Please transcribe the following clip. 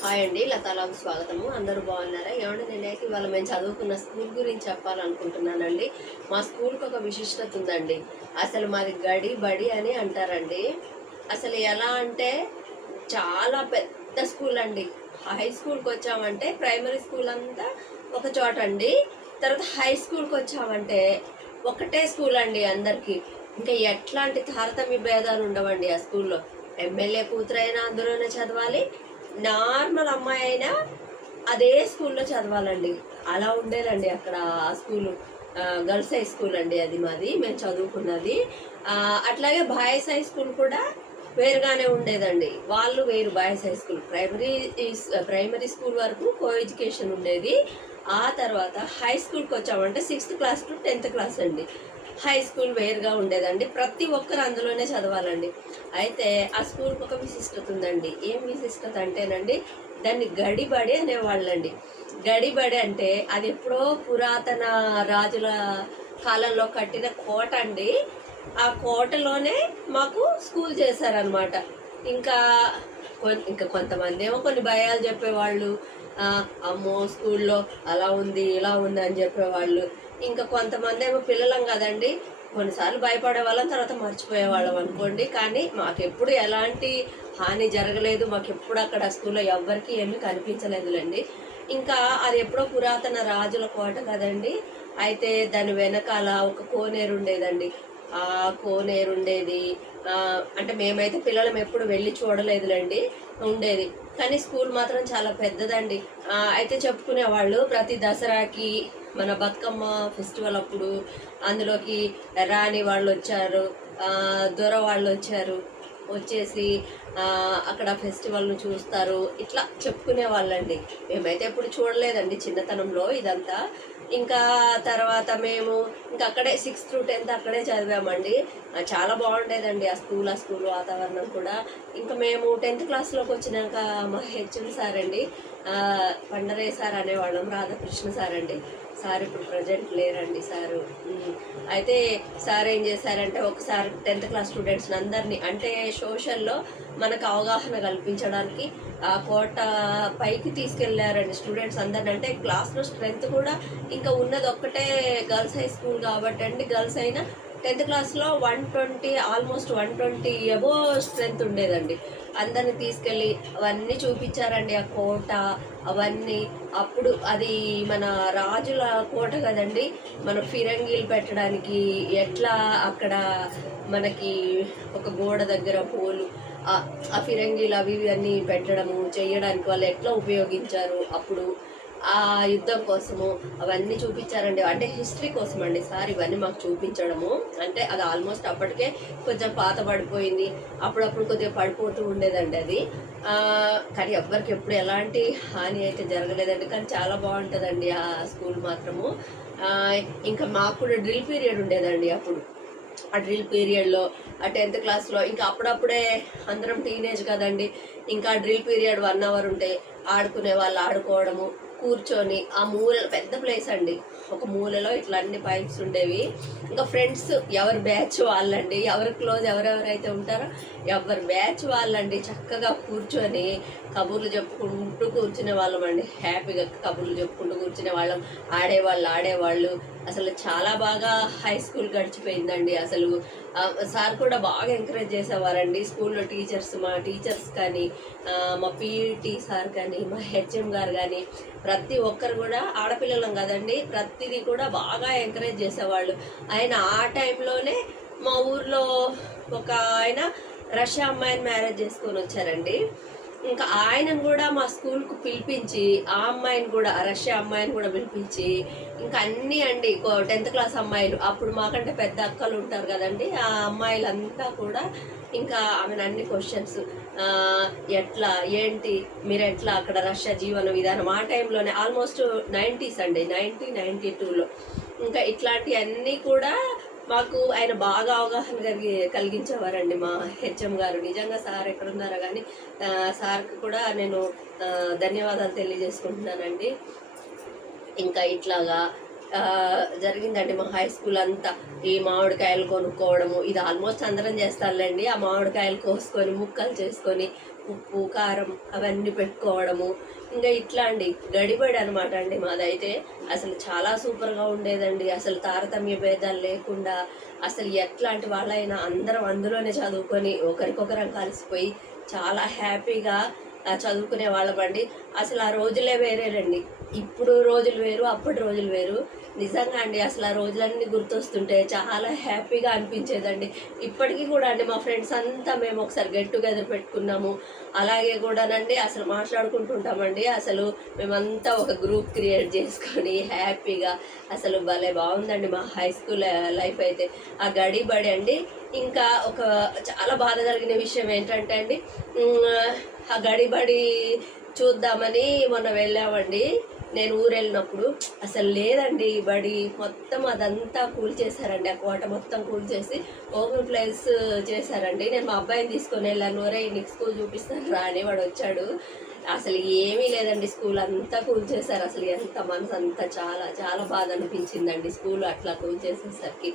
Hi అండి, లతాలకు స్వాగతము. అందరూ బాగున్నారా? ఏమంటే నేనైతే ఇవాళ మేము చదువుకున్న స్కూల్ గురించి చెప్పాలనుకుంటున్నానండి. మా స్కూల్కి ఒక విశిష్టత ఉందండి. అసలు మాది గడి బడి అని అంటారండి. అసలు ఎలా అంటే చాలా పెద్ద స్కూల్ అండి. హై స్కూల్కి వచ్చామంటే ప్రైమరీ స్కూల్ అంతా ఒక చోట అండి. తర్వాత హై స్కూల్కి వచ్చామంటే ఒకటే స్కూల్ అండి అందరికీ. ఇంకా ఎట్లాంటి తారతమ్య భేదాలు ఉండవండి ఆ స్కూల్లో. ఎమ్మెల్యే కూతురైనా అందులోనే చదవాలి, నార్మల్ అమ్మాయి అయినా అదే స్కూల్లో చదవాలండి. అలా ఉండేదండి అక్కడ ఆ స్కూలు. గర్ల్స్ హై స్కూల్ అండి అది మాది, మేము చదువుకున్నది. అట్లాగే బాయ్స్ హై స్కూల్ కూడా వేరుగానే ఉండేదండి. వాళ్ళు వేరు, boys high school. Primary school వరకు కో ఎడ్యుకేషన్ ఉండేది. ఆ తర్వాత హై స్కూల్కి వచ్చామంటే 6th class to 10th class అండి. హై స్కూల్ వేరుగా ఉండేదండి. ప్రతి ఒక్కరు అందులోనే చదవాలండి. అయితే ఆ స్కూల్కి ఒక విశిష్టత ఉందండి. ఏం విశిష్టత అంటేనండి, దాన్ని గడిబడి అనేవాళ్ళండి. గడిబడి అంటే అది ఎప్పుడో పురాతన రాజుల కాలంలో కట్టిన కోట అండి. ఆ కోటలోనే మాకు స్కూల్ చేశారనమాట. ఇంకా ఇంకా కొంతమంది ఏమో కొన్ని భయాలు చెప్పేవాళ్ళు. అమ్మో స్కూల్లో అలా ఉంది ఇలా ఉంది అని చెప్పేవాళ్ళు. ఇంకా కొంతమంది ఏమో పిల్లలం కదండి, కొన్నిసార్లు భయపడే వాళ్ళం, తర్వాత మర్చిపోయేవాళ్ళం అనుకోండి. కానీ మాకెప్పుడు ఎలాంటి హాని జరగలేదు. మాకెప్పుడు అక్కడ స్కూల్లో ఎవ్వరికి ఏమీ కనిపించలేదులేండి. ఇంకా అది ఎప్పుడో పురాతన రాజుల కోట కదండి. అయితే దాని వెనకాల ఒక కోనేరు ఉండేదండి. ఆ కోనేరు ఉండేది. అంటే మేమైతే పిల్లలం ఎప్పుడు వెళ్ళి చూడలేదులేండి, ఉండేది. కానీ స్కూల్ మాత్రం చాలా పెద్దదండి. అయితే చెప్పుకునేవాళ్ళు ప్రతి దసరాకి మన బతుకమ్మ ఫెస్టివల్ అప్పుడు అందులోకి రాణి వాళ్ళు వచ్చారు, దొర వాళ్ళు వచ్చారు, వచ్చేసి అక్కడ ఫెస్టివల్ను చూస్తారు, ఇట్లా చెప్పుకునే వాళ్ళండి. మేమైతే ఎప్పుడు చూడలేదండి చిన్నతనంలో ఇదంతా. ఇంకా తర్వాత మేము ఇంకా అక్కడే 6th to 10th అక్కడే చదివామండి. చాలా బాగుండేదండి ఆ స్కూల్ వాతావరణం కూడా. ఇంకా మేము 10th క్లాస్లోకి వచ్చినాక మా హెచ్ఎం సార్ అండి, పండరే సార్ అనేవాళ్ళం, రాధాకృష్ణ సార్ అండి. సార్ ఇప్పుడు ప్రజెంట్ లేరండి సారు. అయితే సార్ ఏం చేశారంటే ఒకసారి 10th క్లాస్ స్టూడెంట్స్ని అందరినీ, అంటే సోషల్లో మనకు అవగాహన కల్పించడానికి ఆ కోట పైకి తీసుకెళ్లారండి స్టూడెంట్స్ అందరిని. అంటే క్లాస్లో స్ట్రెంత్ కూడా ఇంకా ఉన్నది ఒక్కటే గర్ల్స్ హై స్కూల్ కాబట్టి అండి, గర్ల్స్ అయినా 10th క్లాస్లో 120, ఆల్మోస్ట్ 120 అబో స్ట్రెంత్ ఉండేదండి. అందరిని తీసుకెళ్ళి అవన్నీ చూపించారండి, ఆ కోట అవన్నీ. అప్పుడు అది మన రాజుల కోట కదండి. మన ఫిరంగీలు పెట్టడానికి ఎట్లా అక్కడ మనకి ఒక గోడ దగ్గర హోలు, ఆ ఫిరంగీలు అవి అన్నీ పెట్టడము చేయడానికి వాళ్ళు ఎట్లా ఉపయోగించారు అప్పుడు ఆ యుద్ధం కోసము, అవన్నీ చూపించారండి. అంటే హిస్టరీ కోసం అండి సార్ ఇవన్నీ మాకు చూపించడము. అంటే అది ఆల్మోస్ట్ అప్పటికే కొంచెం పాత పడిపోయింది, అప్పుడప్పుడు కొద్దిగా పడిపోతూ ఉండేదండి అది. కానీ ఎవ్వరికి ఎప్పుడు ఎలాంటి హాని అయితే జరగలేదండి. కానీ చాలా బాగుంటుందండి ఆ స్కూల్ మాత్రము. ఇంకా మాకు కూడా డ్రిల్ పీరియడ్ ఉండేదండి అప్పుడు. ఆ డ్రిల్ పీరియడ్లో ఆ 10th క్లాస్లో ఇంకా అప్పుడప్పుడే అందరం టీనేజ్ కదండి. ఇంకా డ్రిల్ పీరియడ్ 1 hour ఉంటే ఆడుకునే వాళ్ళు ఆడుకోవడము, కూర్చొని ఆ మూలలో పెద్ద ప్లేస్ అండి, ఒక మూలలో ఇట్లా అన్ని పైప్స్ ఉండేవి. ఇంకా ఫ్రెండ్స్ ఎవరి బ్యాచ్ వాళ్ళండి, ఎవరి క్లోజ్ ఎవరెవరైతే ఉంటారో ఎవరి బ్యాచ్ వాళ్ళండి చక్కగా కూర్చొని కబుర్లు చెప్పుకుంటూ కూర్చునే వాళ్ళం అండి. హ్యాపీగా కబుర్లు చెప్పుకుంటూ కూర్చునే వాళ్ళం, ఆడేవాళ్ళు. అసలు చాలా బాగా హై స్కూల్ గడిచిపోయిందండి. అసలు సార్ కూడా బాగా ఎంకరేజ్ చేసేవారండి స్కూల్లో. మా టీచర్స్ కానీ, మా పీఈటీ సార్ కానీ, మా హెచ్ఎం గారు కానీ, ప్రతి ఒక్కరు కూడా ఆడపిల్లలం కదండి, ప్రతిదీ కూడా బాగా ఎంకరేజ్ చేసేవాళ్ళు. ఆయన ఆ టైంలోనే మా ఊర్లో ఒక ఆయన రష్యా అమ్మాయిని మ్యారేజ్ చేసుకొని వచ్చారండి. ఇంకా ఆయనను కూడా మా స్కూల్కు పిలిపించి, ఆ అమ్మాయిని కూడా, రష్యా అమ్మాయిని కూడా పిలిపించి, ఇంకా అన్నీ అండి 10th క్లాస్ అమ్మాయిలు, అప్పుడు మాకంటే పెద్ద అక్కలు ఉంటారు కదండి, ఆ అమ్మాయిలంతా కూడా ఇంకా ఆమెను అన్ని క్వశ్చన్స్, ఎట్లా ఏంటి మీరు ఎట్లా అక్కడ రష్యా జీవన విధానం, ఆ టైంలోనే ఆల్మోస్ట్ 90s అండి, 1992లో. ఇంకా ఇట్లాంటివన్నీ కూడా మాకు ఆయన బాగా అవగాహన కలిగించేవారండి మా హెచ్ఎం గారు. నిజంగా సార్ ఎక్కడున్నారో కానీ సార్కి కూడా నేను ధన్యవాదాలు తెలియజేసుకుంటున్నానండి. ఇంకా ఇట్లాగా జరిగిందండి మా హై స్కూల్ అంతా. ఈ మామిడికాయలు కొనుక్కోవడము ఇది ఆల్మోస్ట్ అందరం చేస్తారులేండి. ఆ మామిడికాయలు కోసుకొని ముక్కలు చేసుకొని ఉప్పు కారం అవన్నీ పెట్టుకోవడము, ఇంకా ఇట్లా అండి గడిబడి అనమాట అండి మాదైతే. అసలు చాలా సూపర్గా ఉండేదండి. అసలు తారతమ్య భేదాలు లేకుండా అసలు ఎట్లాంటి వాళ్ళైనా అందరం అందులోనే చదువుకొని ఒకరికొకరం కలిసిపోయి చాలా హ్యాపీగా చదువుకునే వాళ్ళమండి. అసలు ఆ రోజులే వేరేనండి. ఇప్పుడు రోజులు వేరు, అప్పటి రోజులు వేరు. నిజంగా అండి అసలు ఆ రోజులన్నీ గుర్తొస్తుంటే చాలా హ్యాపీగా అనిపించేదండి. ఇప్పటికీ కూడా అండి మా ఫ్రెండ్స్ అంతా మేము ఒకసారి గెట్ టుగెదర్ పెట్టుకున్నాము. అలాగే కూడానండి అసలు మాట్లాడుకుంటుంటామండి. అసలు మేమంతా ఒక గ్రూప్ క్రియేట్ చేసుకొని హ్యాపీగా అసలు భలే బాగుందండి మా హై స్కూల్ లైఫ్ అయితే. ఆ గడి బడి అండి. ఇంకా ఒక చాలా బాధ కలిగిన విషయం ఏంటంటే అండి, ఆ గడిబడి చూద్దామని మొన్న వెళ్ళామండి. నేను ఊరు వెళ్ళినప్పుడు అసలు లేదండి ఈ బడి. మొత్తం అదంతా కూల్చేశారండి. ఆ కోట మొత్తం కూల్చేసి ఓపెన్ ప్లేస్ చేశారండి. నేను మా అబ్బాయిని తీసుకొని వెళ్ళాను. ఒరే నీకు స్కూల్ చూపిస్తాను రా అని. వాడు వచ్చాడు. అసలు ఏమీ లేదండి, స్కూల్ అంతా కూల్చేశారు. అసలు ఎంత మనసు అంతా చాలా చాలా బాధ అనిపించిందండి స్కూల్ అట్లా కూల్చేసేసరికి.